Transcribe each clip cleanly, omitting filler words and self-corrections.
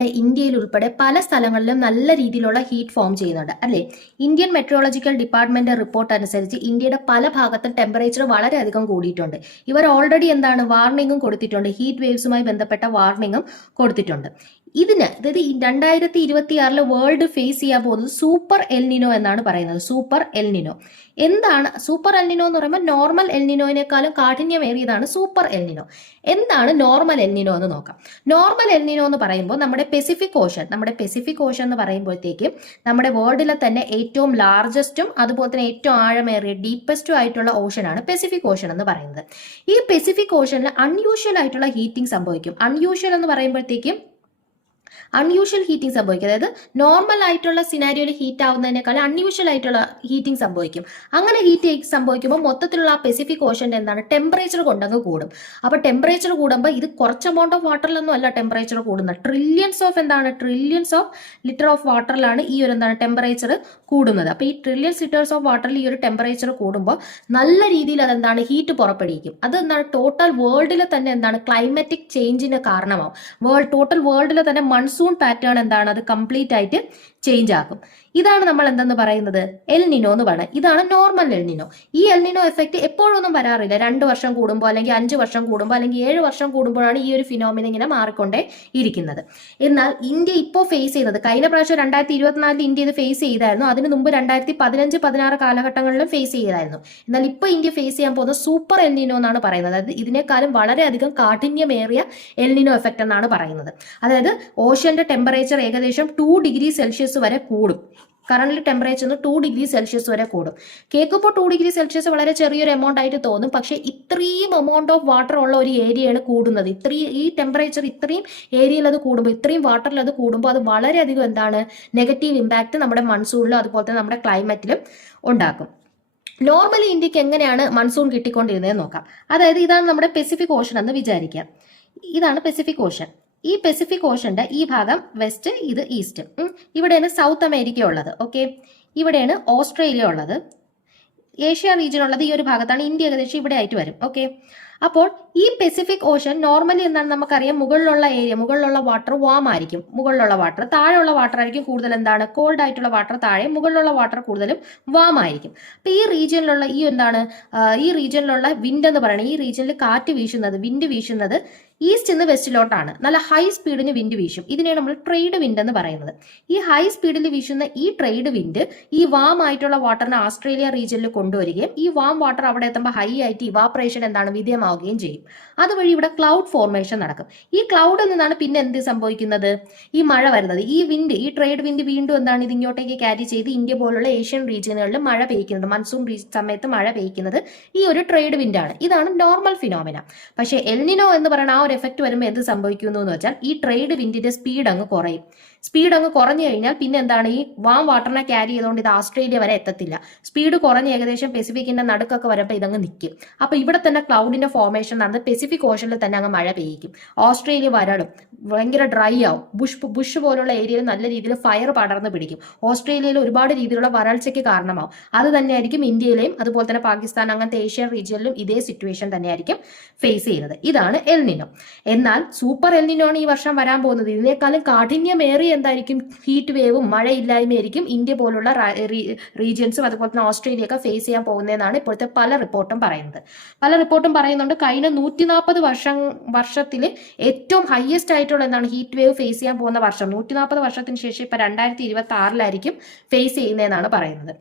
ഇന്ത്യയിൽ ഉൾപ്പെടെ പല സ്ഥലങ്ങളിലും നല്ല രീതിയിലുള്ള ഹീറ്റ് ഫോം ചെയ്യുന്നുണ്ട് അല്ലേ? ഇന്ത്യൻ മെട്രോളജിക്കൽ ഡിപ്പാർട്ട്മെന്റ് റിപ്പോർട്ട് അനുസരിച്ച് ഇന്ത്യയുടെ പല ഭാഗത്തും ടെമ്പറേച്ചർ വളരെയധികം കൂടിയിട്ടുണ്ട്. ഇവർ ഓൾറെഡി വാർണിംഗും കൊടുത്തിട്ടുണ്ട്, ഹീറ്റ് വേവ്സുമായി ബന്ധപ്പെട്ട വാർണിംഗും കൊടുത്തിട്ടുണ്ട്. അതായത് 2026 വേൾഡ് ഫേസ് ചെയ്യാൻ പോകുന്നത് സൂപ്പർ എൽനിനോ എന്നാണ് പറയുന്നത്. സൂപ്പർ എൽനിനോ എന്താണ്? സൂപ്പർ എൽനിനോ എന്ന് പറയുമ്പോൾ നോർമൽ എൽനിനോയിനേക്കാളും കാഠിന്യമേറിയതാണ് സൂപ്പർ എൽനിനോ. എന്താണ് നോർമൽ എൽനിനോ എന്ന് നോക്കാം. നോർമൽ എൽനിനോ എന്ന് പറയുമ്പോൾ നമ്മുടെ പെസിഫിക് ഓഷൻ എന്ന് പറയുമ്പോഴത്തേക്കും നമ്മുടെ വേൾഡിലെ തന്നെ ഏറ്റവും ലാർജസ്റ്റും അതുപോലെ തന്നെ ഏറ്റവും ആഴമേറിയ ഡീപ്പസ്റ്റും ആയിട്ടുള്ള ഓഷനാണ് പെസിഫിക് ഓഷൻ എന്ന് പറയുന്നത്. ഈ പെസിഫിക് ഓഷനിൽ അൺയൂഷ്വൽ ആയിട്ടുള്ള ഹീറ്റിംഗ് സംഭവിക്കും. അൺയൂഷ്വൽ എന്ന് പറയുമ്പോഴത്തേക്കും അൺയൂഷ്വൽ ഹീറ്റിംഗ് സംഭവിക്കും. അതായത് നോർമൽ ആയിട്ടുള്ള സിനാരിയോയിൽ ഹീറ്റ് ആവുന്നതിനേക്കാൾ അൺയൂഷ്വൽ ആയിട്ടുള്ള ഹീറ്റിംഗ് സംഭവിക്കും. അങ്ങനെ ഹീറ്റ് സംഭവിക്കുമ്പോൾ മൊത്തത്തിലുള്ള ആ പെസിഫിക് ഓഷന്റെ ടെമ്പറേച്ചർ കൊണ്ടങ്ങ് കൂടും. അപ്പൊ ടെമ്പറേച്ചർ കൂടുമ്പോൾ ഇത് കുറച്ച് എമൗണ്ട് ഓഫ് വാട്ടറിലൊന്നും അല്ല ടെമ്പറേച്ചർ കൂടുന്നത്, ട്രില്യൺസ് ഓഫ് ലിറ്റർ ഓഫ് വാട്ടറിലാണ് ഈ ഒരു ടെമ്പറേച്ചർ കൂടുന്നത്. അപ്പൊ ഈ ട്രില്യൺസ് ലിറ്റേഴ്സ് ഓഫ് വാട്ടറിൽ ഈ ഒരു ടെമ്പറേച്ചർ കൂടുമ്പോൾ നല്ല രീതിയിൽ ഹീറ്റ് പുറപ്പെടുവിക്കും. അത് ടോട്ടൽ വേൾഡിലെ തന്നെ ക്ലൈമാറ്റിക് ചേഞ്ചിന് കാരണമാവും. ടോട്ടൽ വേൾഡിലെ തന്നെ മൺസൂൺ പാറ്റേൺ അത് കംപ്ലീറ്റ് ആയിട്ട് ചേഞ്ച് ആക്കും. ഇതാണ് നമ്മൾ എന്തെന്ന് പറയുന്നത്, എൽനിനോ എന്ന് പറയുന്നത്. ഇതാണ് നോർമൽ എൽനിനോ. ഈ എൽനിനോ എഫക്ട് എപ്പോഴൊന്നും വരാറില്ല. 2 വർഷം കൂടുമ്പോൾ അല്ലെങ്കിൽ 5 വർഷം കൂടുമ്പോൾ അല്ലെങ്കിൽ 7 വർഷം കൂടുമ്പോഴാണ് ഈ ഒരു ഫിനോമിന ഇങ്ങനെ മാറിക്കൊണ്ടേ ഇരിക്കുന്നത്. എന്നാൽ ഇന്ത്യ ഇപ്പോൾ ഫേസ് ചെയ്യുന്നത്, കഴിഞ്ഞ പ്രാവശ്യം 2024 ഇന്ത്യ ഇത് ഫേസ് ചെയ്തായിരുന്നു. അതിന് മുമ്പ് 2015-16 കാലഘട്ടങ്ങളിലും ഫേസ് ചെയ്തായിരുന്നു. എന്നാൽ ഇപ്പോൾ ഇന്ത്യ ഫേസ് ചെയ്യാൻ പോകുന്നത് സൂപ്പർ എൽനിനോ എന്നാണ് പറയുന്നത്. അതായത് ഇതിനേക്കാളും വളരെയധികം കാഠിന്യമേറിയ എൽനിനോ എഫക്ട് എന്നാണ് പറയുന്നത്. അതായത് ഓഷ്യന്റെ ടെമ്പറേച്ചർ ഏകദേശം 2 ഡിഗ്രി സെൽഷ്യസ് വരെ കൂടും. കറന്റ് ടെമ്പറേച്ചർ 2 ഡിഗ്രി സെൽഷ്യസ് വരെ കൂടും. കേൾക്കുമ്പോൾ 2 ഡിഗ്രി സെൽഷ്യസ് വളരെ ചെറിയൊരു എമൗണ്ട് ആയിട്ട് തോന്നും. പക്ഷേ ഇത്രയും എമൗണ്ട് ഓഫ് വാട്ടർ ഉള്ള ഒരു ഏരിയയാണ് കൂടുന്നത്. ഈ ടെമ്പറേച്ചർ ഇത്രയും ഏരിയയിൽ അത് കൂടുമ്പോൾ, ഇത്രയും വാട്ടറിൽ അത് കൂടുമ്പോൾ അത് വളരെയധികം നെഗറ്റീവ് ഇമ്പാക്ട് നമ്മുടെ മൺസൂണിലും അതുപോലെ തന്നെ നമ്മുടെ ക്ലൈമറ്റിലും ഉണ്ടാക്കും. നോർമലി ഇന്ത്യക്ക് എങ്ങനെയാണ് മൺസൂൺ കിട്ടിക്കൊണ്ടിരുന്നത് നോക്കാം. അതായത് ഇതാണ് നമ്മുടെ പെസിഫിക് ഓഷൻ എന്ന് വിചാരിക്കാം. ഇതാണ് പെസിഫിക് ഓഷൻ. ഈ പെസിഫിക് ഓഷന്റെ ഈ ഭാഗം വെസ്റ്റ്, ഇത് ഈസ്റ്റ്. ഇവിടെയാണ് സൗത്ത് അമേരിക്ക ഉള്ളത്. ഓക്കെ, ഇവിടെയാണ് ഓസ്ട്രേലിയ ഉള്ളത്. ഏഷ്യ റീജിയൻ ഉള്ളത് ഈ ഒരു ഭാഗത്താണ്. ഇന്ത്യ ഏകദേശം ഇവിടെ ആയിട്ട് വരും. ഓക്കെ, അപ്പോൾ ഈ പെസിഫിക് ഓഷൻ നോർമലി എന്താണ് നമുക്കറിയാം, മുകളിലുള്ള വാട്ടർ വാം ആയിരിക്കും. മുകളിലുള്ള വാട്ടർ, താഴെയുള്ള വാട്ടർ ആയിരിക്കും കൂടുതൽ കോൾഡ് ആയിട്ടുള്ള വാട്ടർ താഴെ, മുകളിലുള്ള വാട്ടർ കൂടുതലും വാം ആയിരിക്കും. അപ്പൊ ഈ റീജിയനിലുള്ള ഈ റീജിയനിലുള്ള വിൻഡ് എന്ന് പറയുന്നത്, ഈ റീജിയനിൽ വിൻഡ് വീശുന്നത് ഈസ്റ്റ് നിന്ന് വെസ്റ്റിലോട്ടാണ്. നല്ല ഹൈ സ്പീഡിന് വിൻഡ് വീശും. ഇതിനെയാണ് നമ്മൾ ട്രേഡ് വിൻഡ് എന്ന് പറയുന്നത്. ഈ ഹൈ സ്പീഡിൽ വീശുന്ന ഈ ട്രേഡ് വിൻഡ് ഈ വാം ആയിട്ടുള്ള വാട്ടറിനെ ഓസ്ട്രേലിയ റീജിയനിൽ കൊണ്ടുവരികയും ഈ വാം വാട്ടർ അവിടെ എത്തുമ്പോൾ ഹൈ ആയിട്ട് ഇവാപറേഷൻ വിധേയമാവുകയും ചെയ്യും. അതുവഴി ഇവിടെ ക്ലൗഡ് ഫോർമേഷൻ നടക്കും. ഈ ക്ലൗഡിൽ നിന്നാണ് പിന്നെ എന്ത് സംഭവിക്കുന്നത്, ഈ മഴ വരുന്നത്. ഈ ട്രേഡ് വിൻഡ് വീണ്ടും ഇത് ഇങ്ങോട്ടേക്ക് ക്യാരി ചെയ്ത് ഇന്ത്യ പോലുള്ള ഏഷ്യൻ റീജിയനുകളിൽ മഴ പെയ്ക്കുന്നത്, മൺസൂൺ സമയത്ത് മഴ പെയ്ക്കുന്നത് ഈ ഒരു ട്രേഡ് വിൻഡാണ്. ഇതാണ് നോർമൽ ഫിനോമിന. പക്ഷേ എൽനിനോ എന്ന് പറയുന്ന ആ ഒരു എഫക്ട് വരുമ്പോൾ എന്ത് സംഭവിക്കുന്നു എന്ന് വെച്ചാൽ ഈ ട്രേഡ് വിൻഡിന്റെ സ്പീഡ് അങ്ങ് കുറയും. കുറഞ്ഞു കഴിഞ്ഞാൽ പിന്നെ ഈ വാം വാട്ടറിനെ ക്യാരി ചെയ്തുകൊണ്ട് ഇത് ഓസ്ട്രേലിയ വരെ എത്തത്തില്ല. സ്പീഡ് കുറഞ്ഞ് ഏകദേശം പെസിഫിക്കിന്റെ നടുക്കൊക്കെ വരുമ്പോൾ ഇതങ്ങ് നിൽക്കും. അപ്പൊ ഇവിടെ തന്നെ ക്ലൗഡിന്റെ ഫോർമേഷൻ നടന്ന് പെസിഫിക് ഓഷനിൽ തന്നെ അങ്ങ് മഴ പെയ്യിക്കും. ഓസ്ട്രേലിയ വരളും, ഭയങ്കര ഡ്രൈ ആവും. ബുഷ് പോലുള്ള ഏരിയയിൽ നല്ല രീതിയിൽ ഫയർ പടർന്ന് പിടിക്കും. ഓസ്ട്രേലിയയിൽ ഒരുപാട് രീതിയിലുള്ള വരൾച്ചയ്ക്ക് കാരണമാവും. അത് തന്നെയായിരിക്കും ഇന്ത്യയിലെയും അതുപോലെ തന്നെ പാകിസ്ഥാൻ അങ്ങനത്തെ ഏഷ്യൻ റീജിയനിലും ഇതേ സിറ്റുവേഷൻ തന്നെയായിരിക്കും ഫേസ് ചെയ്യുന്നത്. ഇതാണ് എൽനിനോ. എന്നാൽ സൂപ്പർ എൽനിനോ ആണ് ഈ വർഷം വരാൻ പോകുന്നത്. ഇതിനേക്കാളും കാഠിന്യമേറിയ ഹീറ്റ് വേവും മഴയില്ലായ്മയായിരിക്കും ഇന്ത്യ പോലുള്ള റീജിയൻസും അതുപോലെ തന്നെ ഓസ്ട്രേലിയ ഒക്കെ ഫേസ് ചെയ്യാൻ പോകുന്നതെന്നാണ് ഇപ്പോഴത്തെ പല റിപ്പോർട്ടും പറയുന്നുണ്ട്. കഴിഞ്ഞ 140 വർഷത്തിൽ ഏറ്റവും ഹയസ്റ്റ് ആയിട്ടുള്ള ഹീറ്റ് വേവ് ഫേസ് ചെയ്യാൻ പോകുന്ന വർഷം. 140 വർഷത്തിന് ശേഷം ഇപ്പൊ 2026 ഫേസ് ചെയ്യുന്നതെന്നാണ് പറയുന്നത്.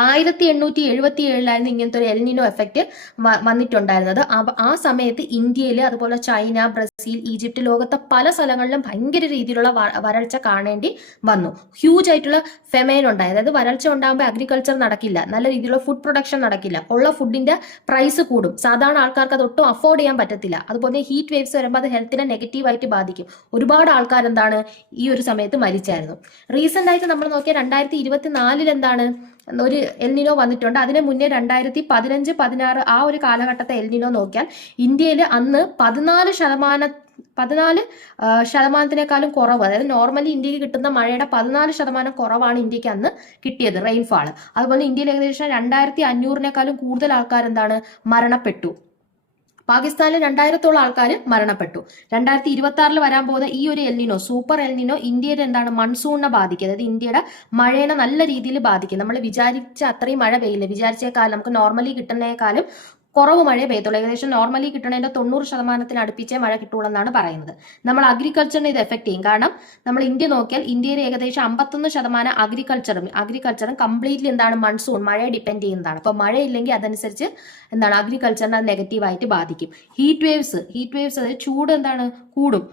1877 ഇങ്ങനത്തെ ഒരു എൽനിനോ എഫക്റ്റ് വന്നിട്ടുണ്ടായിരുന്നത്. ആ സമയത്ത് ഇന്ത്യയിൽ അതുപോലെ ചൈന, ബ്രസീൽ, ഈജിപ്റ്റ്, ലോകത്തെ പല സ്ഥലങ്ങളിലും ഭയങ്കര രീതിയിലുള്ള വരൾച്ച കാണേണ്ടി വന്നു. ഹ്യൂജ് ആയിട്ടുള്ള ഫെമൈൻ ഉണ്ടായി. അതായത് വരൾച്ച ഉണ്ടാകുമ്പോൾ അഗ്രികൾച്ചർ നടക്കില്ല, നല്ല രീതിയിലുള്ള ഫുഡ് പ്രൊഡക്ഷൻ നടക്കില്ല, ഉള്ള ഫുഡിന്റെ പ്രൈസ് കൂടും, സാധാരണ ആൾക്കാർക്ക് അത് ഒട്ടും അഫോർഡ് ചെയ്യാൻ പറ്റത്തില്ല. അതുപോലെ ഹീറ്റ് വേവ്സ് വരുമ്പോൾ അത് ഹെൽത്തിനെ നെഗറ്റീവായിട്ട് ബാധിക്കും. ഒരുപാട് ആൾക്കാർ ഈ ഒരു സമയത്ത് മരിച്ചായിരുന്നു. റീസെന്റ് ആയിട്ട് നമ്മൾ നോക്കിയാൽ 2024 ഒരു എൽനിനോ വന്നിട്ടുണ്ട്. അതിന് മുന്നേ 2015-16 ആ ഒരു കാലഘട്ടത്തെ എൽനിനോ നോക്കിയാൽ ഇന്ത്യയിൽ അന്ന് 14 ശതമാനത്തിനേക്കാളും കുറവ്, അതായത് നോർമലി ഇന്ത്യക്ക് കിട്ടുന്ന മഴയുടെ 14% കുറവാണ് ഇന്ത്യക്ക് അന്ന് കിട്ടിയത് റെയിൻഫാൾ. അതുപോലെ ഇന്ത്യയിൽ ഏകദേശം 2500-നേക്കാളും കൂടുതൽ ആൾക്കാർ മരണപ്പെട്ടു. പാകിസ്ഥാനിൽ 2000-ഓളം ആൾക്കാർ മരണപ്പെട്ടു. 2026 വരാൻ പോകുന്ന ഈ ഒരു എൽനിനോ, സൂപ്പർ എൽനിനോ ഇന്ത്യയുടെ എന്താണ് മൺസൂണിനെ ബാധിക്കും. അതായത് ഇന്ത്യയുടെ മഴയെ നല്ല രീതിയിൽ ബാധിക്കും. നമ്മൾ വിചാരിച്ച അത്രയും മഴ പെയ്യില്ല. വിചാരിച്ചേക്കാളും നമുക്ക് നോർമലി കിട്ടുന്നതിനേക്കാളും കുറവ് മഴയെ പെയ്യത്തുള്ളൂ. ഏകദേശം നോർമലി കിട്ടുന്നതിന്റെ 90% അടുപ്പിച്ചേ മഴ കിട്ടുള്ളൂ എന്നാണ് പറയുന്നത്. നമ്മൾ അഗ്രികൾച്ചറിനെ ഇത് എഫക്ട് ചെയ്യും. കാരണം നമ്മൾ ഇന്ത്യ നോക്കിയാൽ ഇന്ത്യയിൽ ഏകദേശം 51% അഗ്രികൾച്ചറും കംപ്ലീറ്റ്ലി എന്താണ് മൺസൂൺ, മഴയെ ഡിപ്പെൻഡ് ചെയ്യുന്നതാണ്. അപ്പോൾ മഴയില്ലെങ്കിൽ അതനുസരിച്ച് എന്താണ് അഗ്രികൾച്ചറിനെ അത് നെഗറ്റീവായിട്ട് ബാധിക്കും. ഹീറ്റ് വേവ്സ് അതായത് ചൂട് എന്താണ് കൂടും.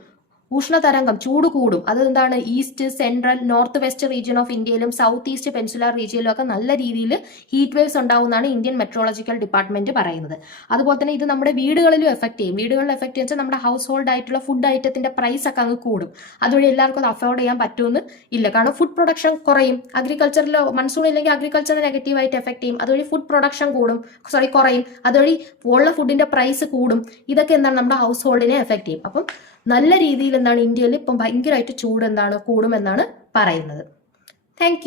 ഉഷ്ണതരംഗം, ചൂട് കൂടും. അത് എന്താണ് east, central, north west region of ഇന്ത്യയിലും സൗത്ത് ഈസ്റ്റ് പെൻസുലാർ റീജിയനിലും ഒക്കെ നല്ല രീതിയിൽ ഹീറ്റ് വേവ്സ് ഉണ്ടാവുമെന്നാണ് ഇന്ത്യൻ മെട്രോളജിക്കൽ ഡിപ്പാർട്ട്മെന്റ് പറയുന്നത്. അതുപോലെ തന്നെ ഇത് നമ്മുടെ വീടുകളിലും എഫക്ട് ചെയ്യും. വീടുകളിൽ എഫക്ട് ചെയ്യുന്നത് നമ്മുടെ ഹൗസ് ഹോൾഡ് ആയിട്ടുള്ള ഫുഡ് ഐറ്റത്തിന്റെ പ്രൈസ് ഒക്കെ അങ്ങ് കൂടും. അതുവഴി എല്ലാവർക്കും അത് അഫോർഡ് ചെയ്യാൻ പറ്റുമെന്ന് ഇല്ല. കാരണം ഫുഡ് പ്രൊഡക്ഷൻ കുറയും. അഗ്രികൾച്ചറിൽ മൺസൂൺ ഇല്ലെങ്കിൽ അഗ്രികൾച്ചർ നെഗറ്റീവായിട്ട് എഫക്ട് ചെയ്യും. അതുവഴി ഫുഡ് പ്രൊഡക്ഷൻ കുറയും. അതുവഴി ഉള്ള ഫുഡിന്റെ പ്രൈസ് കൂടും. ഇതൊക്കെ എന്താണ് നമ്മുടെ ഹൗസ് ഹോൾഡിനെ എഫക്ട് ചെയ്യും. അപ്പം നല്ല രീതിയിൽ എന്താണ് ഇന്ത്യയിൽ ഇപ്പം ഭയങ്കരമായിട്ട് ചൂട് കൂടുമെന്നാണ് പറയുന്നത്. താങ്ക്